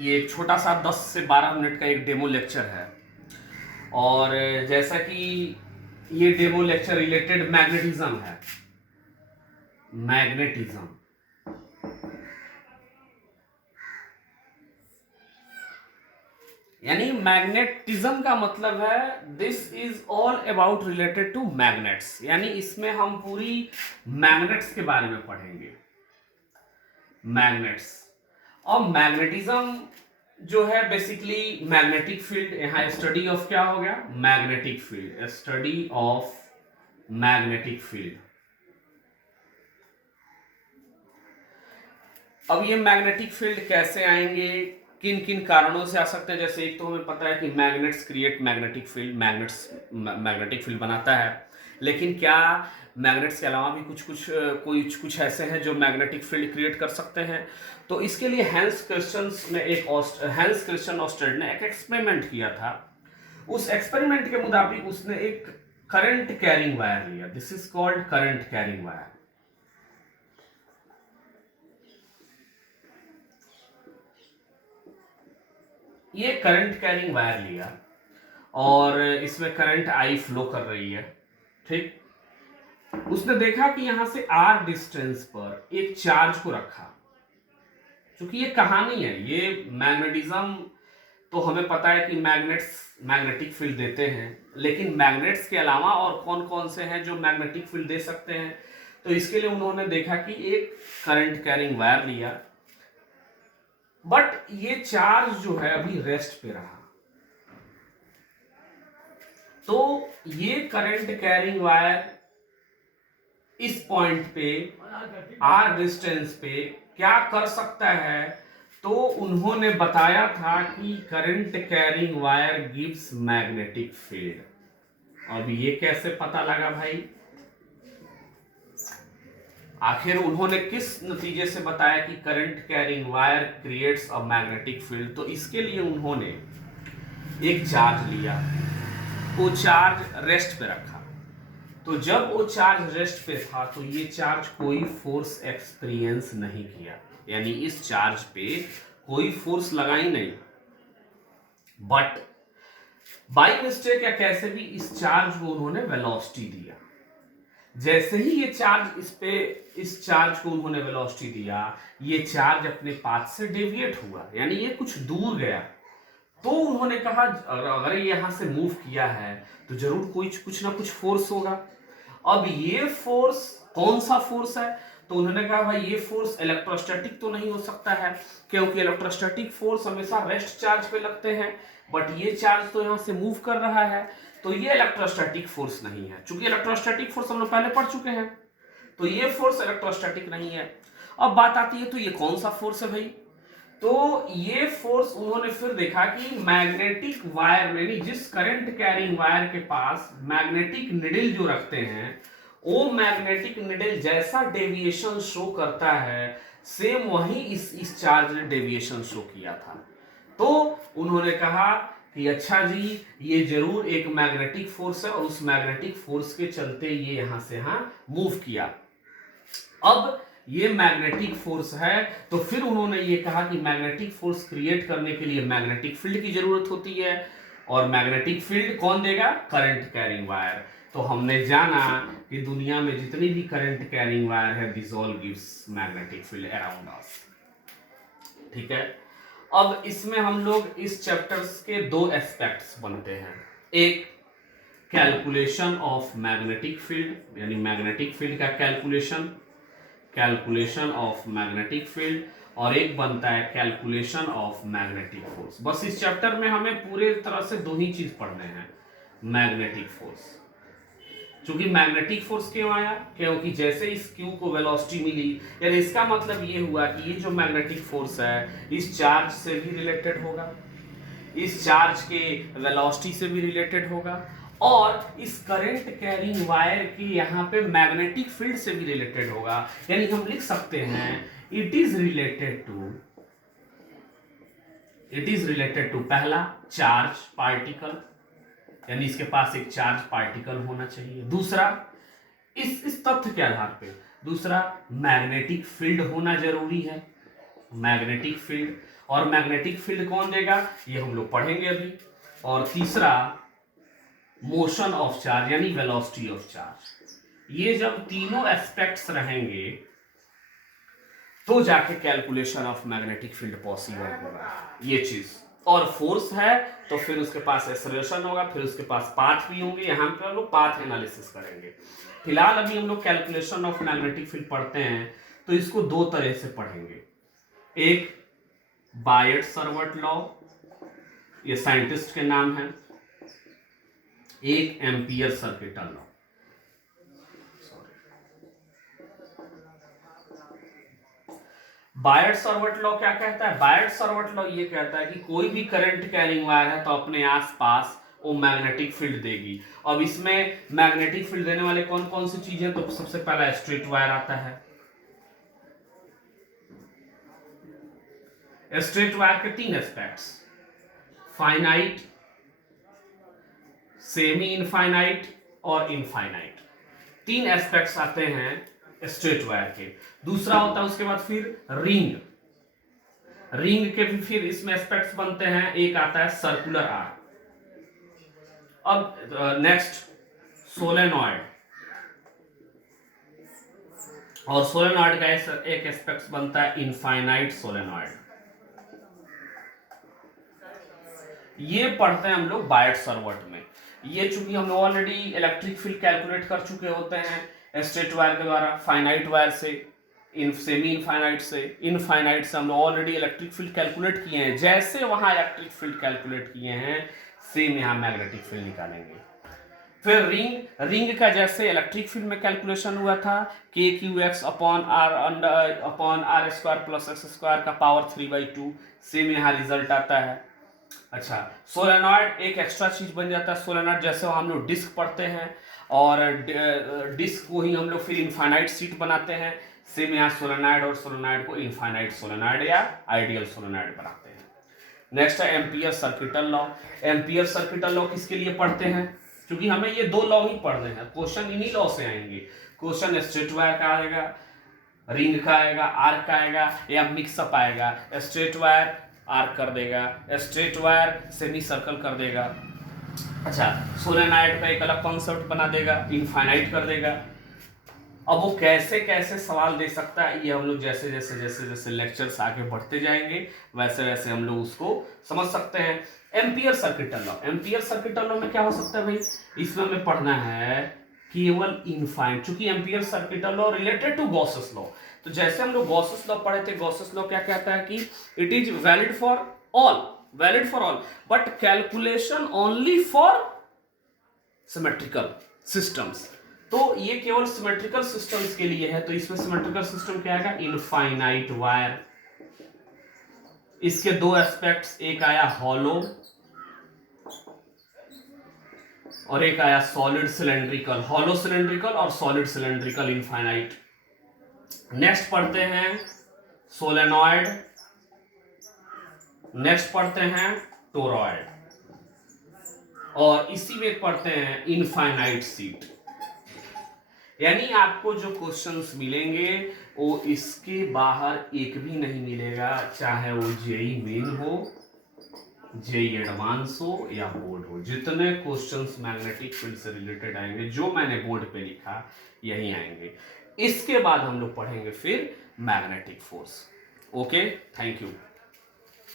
ये एक छोटा सा 10 से 12 मिनट का एक डेमो लेक्चर है। और जैसा कि ये डेमो लेक्चर रिलेटेड मैग्नेटिज्म है, मैग्नेटिज्म यानी मैग्नेटिज्म का मतलब है this is all about related two magnets, यानी इसमें हम पूरी मैग्नेट्स के बारे में पढ़ेंगे। मैग्नेट्स और मैग्नेटिज्म जो है बेसिकली मैग्नेटिक फील्ड, यहाँ स्टडी ऑफ क्या हो गया, magnetic field, study of magnetic field. अब ये मैग्नेटिक फील्ड कैसे आएंगे, किन किन कारणों से आ सकते हैं। जैसे एक तो हमें पता है कि magnets create magnetic field, magnets magnetic field बनाता है, लेकिन क्या मैग्नेट्स के अलावा भी कुछ ऐसे हैं जो मैग्नेटिक फील्ड क्रिएट कर सकते हैं। तो इसके लिए हैंस क्रिश्चियन ऑस्टेड ने एक एक्सपेरिमेंट किया था। उस एक्सपेरिमेंट के मुताबिक उसने एक करंट कैरिंग वायर लिया, this is called current carrying wire. ये करंट कैरिंग वायर लिया और इसमें करंट आई फ्लो कर रही है, ठीक। उसने देखा कि यहां से आर डिस्टेंस पर एक चार्ज को रखा। क्योंकि ये कहानी है, ये मैग्नेटिज्म तो हमें पता है कि मैग्नेट्स मैग्नेटिक फील्ड देते हैं, लेकिन मैग्नेट्स के अलावा और कौन कौन से हैं जो मैग्नेटिक फील्ड दे सकते हैं। तो इसके लिए उन्होंने देखा कि एक करंट कैरिंग वायर लिया, बट ये चार्ज जो है अभी रेस्ट पे रहा। तो ये करंट कैरिंग वायर इस पॉइंट पे आर डिस्टेंस पे क्या कर सकता है, तो उन्होंने बताया था कि current carrying wire gives magnetic field. अब ये कैसे पता लगा भाई, आखिर उन्होंने किस नतीजे से बताया कि current carrying wire creates a magnetic field. तो इसके लिए उन्होंने एक चार्ज लिया, वो चार्ज रेस्ट पे रखा। तो जब वो चार्ज रेस्ट पे था तो ये चार्ज कोई फोर्स एक्सपीरियंस नहीं किया, यानी इस चार्ज पे कोई फोर्स लगा ही नहीं, बट बाई मिस्टेक या कैसे भी इस चार्ज को उन्होंने वेलोसिटी दिया। जैसे ही ये चार्ज इस चार्ज को उन्होंने वेलोसिटी दिया, ये चार्ज अपने पाथ से डेविएट हुआ, यानी ये कुछ दूर गया। तो उन्होंने कहा अगर ये यहां से मूव किया है तो जरूर कुछ ना कुछ फोर्स होगा। अब ये फोर्स कौन सा फोर्स है, तो उन्होंने कहा भाई ये फोर्स इलेक्ट्रोस्टैटिक तो नहीं हो सकता है, क्योंकि इलेक्ट्रोस्टैटिक फोर्स हमेशा रेस्ट चार्ज पे लगते हैं, बट ये चार्ज तो यहां से मूव कर रहा है, तो ये इलेक्ट्रोस्टैटिक फोर्स नहीं है। चूंकि इलेक्ट्रोस्टैटिक फोर्स हम लोग पहले पढ़ चुके हैं, तो ये फोर्स इलेक्ट्रोस्टैटिक नहीं है। अब बात आती है तो ये कौन सा फोर्स है भाई, तो ये फोर्स उन्होंने फिर देखा कि मैग्नेटिक वायर में, जिस करंट कैरिंग वायर के पास मैग्नेटिक निडल जो रखते हैं, वो मैग्नेटिक निडल जैसा डेविएशन शो करता है, सेम वही इस चार्ज ने डेविएशन शो किया था। तो उन्होंने कहा कि अच्छा जी, ये जरूर एक मैग्नेटिक फोर्स है और उस मैग्नेटिक फोर्स के चलते ये यहां से यहां मूव किया। अब ये मैग्नेटिक फोर्स है, तो फिर उन्होंने ये कहा कि मैग्नेटिक फोर्स क्रिएट करने के लिए मैग्नेटिक फील्ड की जरूरत होती है, और मैग्नेटिक फील्ड कौन देगा, करंट कैरिंग वायर। तो हमने जाना कि दुनिया में जितनी भी करंट कैरिंग वायर है, this all gives magnetic field around us, ठीक है। अब इसमें हम लोग इस चैप्टर्स के दो एस्पेक्ट्स बनते हैं, एक कैलकुलेशन ऑफ मैग्नेटिक फील्ड, यानी मैग्नेटिक फील्ड का कैलकुलेशन ऑफ मैग्नेटिक फील्ड, और एक बनता है कैलकुलेशन ऑफ मैग्नेटिक फोर्स। बस इस चैप्टर में हमें पूरे तरह से दो ही चीज पढ़ने हैं, मैग्नेटिक फोर्स। क्योंकि मैग्नेटिक फोर्स क्यों आया, क्योंकि जैसे इस क्यू को वेलोसिटी मिली, यानी इसका मतलब ये हुआ कि ये जो मैग्नेटिक फोर्स है इस चार्ज से भी रिलेटेड होगा, इस चार्ज के वेलोसिटी से भी रिलेटेड होगा, और इस करंट कैरिंग वायर के यहाँ पे मैग्नेटिक फील्ड से भी रिलेटेड होगा। यानी हम लिख सकते हैं इट इज रिलेटेड टू पहला चार्ज पार्टिकल, यानी इसके पास एक चार्ज पार्टिकल होना चाहिए। दूसरा, इस तथ्य के आधार पे दूसरा मैग्नेटिक फील्ड होना जरूरी है, मैग्नेटिक फील्ड, और मैग्नेटिक फील्ड कौन देगा ये हम लोग पढ़ेंगे अभी। और तीसरा मोशन ऑफ चार्ज यानी वेलोसिटी ऑफ चार्ज। ये जब तीनों एस्पेक्ट्स रहेंगे तो जाके calculation of magnetic field possible होगा, ये चीज। और फोर्स है तो फिर उसके पास एक्सेलरेशन होगा, फिर उसके पास पाथ भी होंगे, यहाँ पे हम लोग पाथ एनालिसिस करेंगे। फिलहाल अभी हम लोग कैलकुलेशन ऑफ मैग्नेटिक फील्ड पढ़ते हैं, तो इसको दो तरह से पढ़ेंगे। एक बायट-सरवट लॉ, ये साइंटिस्ट के नाम है, एक एम्पियर सर्किटल लॉ। बायट-सरवट लॉ क्या कहता है? बायट-सरवट लॉ ये कहता है कि कोई भी करंट कैरिंग वायर है तो अपने आसपास वो मैग्नेटिक फील्ड देगी। अब इसमें मैग्नेटिक फील्ड देने वाले कौन कौन सी चीजें, तो सबसे पहला स्ट्रेट वायर आता है। स्ट्रेट वायर के तीन एस्पेक्ट्स, फाइनाइट, सेमी इनफाइनाइट और इनफाइनाइट, तीन एस्पेक्ट्स आते हैं स्ट्रेट वायर के। दूसरा होता है उसके बाद फिर रिंग, रिंग के भी फिर इसमें एस्पेक्ट्स बनते हैं, एक आता है सर्कुलर आर्क। अब नेक्स्ट सोलेनॉइड, और सोलेनॉइड का एक एस्पेक्ट बनता है इनफाइनाइट सोलेनॉइड। ये पढ़ते हैं हम लोग बायट-सरवट में। ये चूंकि हम लोग ऑलरेडी इलेक्ट्रिक फील्ड कैलकुलेट कर चुके होते हैं स्ट्रेट वायर के द्वारा, फाइनाइट वायर से, सेमी इनफाइनाइट से, इनफाइनाइट से हम लोग ऑलरेडी इलेक्ट्रिक फील्ड कैलकुलेट किए हैं। जैसे वहां इलेक्ट्रिक फील्ड कैलकुलेट किए हैं सेम यहाँ मैग्नेटिक फील्ड निकालेंगे। फिर रिंग, रिंग का जैसे इलेक्ट्रिक फील्ड में कैलकुलेशन हुआ था KQX upon R square plus x square का पावर 3/2, सेम यहाँ रिजल्ट आता है। अच्छा, सोलेनॉइड एक एक्स्ट्रा चीज बन जाता है। सोलेनॉइड जैसे हम लोग डिस्क पढ़ते हैं और डिस्क को ही हम लोग फिर इनफाइनाइट सीट बनाते हैं, सेम यहाँ सोलेनॉइड और सोलेनॉइड को इनफाइनाइट सोलेनॉइड या आइडियल सोलेनॉइड बनाते हैं। नेक्स्ट है ampere circuital law. Ampere circuital law किसके लिए पढ़ते हैं? क्योंकि हमें ये दो लॉ ही पढ़ने हैं, क्वेश्चन इन्हीं लॉ से आएंगे। क्वेश्चन स्ट्रेट वायर का आएगा, रिंग का आएगा, आर्क का आएगा, या मिक्सअप आएगा। स्ट्रेट वायर आर्क कर देगा, स्ट्रेट वायर सेमी सर्कल कर देगा। अच्छा, सोलेनॉइड का एक अलग कॉन्सेप्ट बना देगा, इनफाइनाइट कर देगा। अब वो कैसे कैसे सवाल दे सकता है, ये हम लोग जैसे जैसे जैसे जैसे लेक्चर्स आगे बढ़ते जाएंगे वैसे वैसे हम लोग उसको समझ सकते हैं। Ampere circuital law, ampere circuital law में क्या हो सकता है भाई, इसमें हमें पढ़ना है केवल इनफाइनाइट, चूंकि Ampere circuital law related to Gauss's law. तो जैसे हम लोग गॉसेस लॉ पढ़े थे, गॉसेस लॉ क्या कहता है कि it is valid for all but calculation only for symmetrical systems. तो ये केवल सिमेट्रिकल सिस्टम्स के लिए है। तो इसमें सिमेट्रिकल सिस्टम क्या आएगा, इनफाइनाइट वायर। इसके दो एस्पेक्ट्स, एक आया हॉलो और एक आया सॉलिड सिलेंड्रिकल, हॉलो सिलेंड्रिकल और सॉलिड सिलेंड्रिकल इनफाइनाइट। नेक्स्ट पढ़ते हैं सोलेनॉइड, नेक्स्ट पढ़ते हैं टोरॉइड, और इसी में पढ़ते हैं इनफाइनाइट सीट। यानी आपको जो क्वेश्चंस मिलेंगे वो इसके बाहर एक भी नहीं मिलेगा, चाहे वो जेई मेन हो, जेई एडवांस हो या बोर्ड हो। जितने क्वेश्चंस मैग्नेटिक फील्ड से रिलेटेड आएंगे, जो मैंने बोर्ड पे लिखा यही आएंगे। इसके बाद हम लोग पढ़ेंगे फिर magnetic force. Okay, thank you.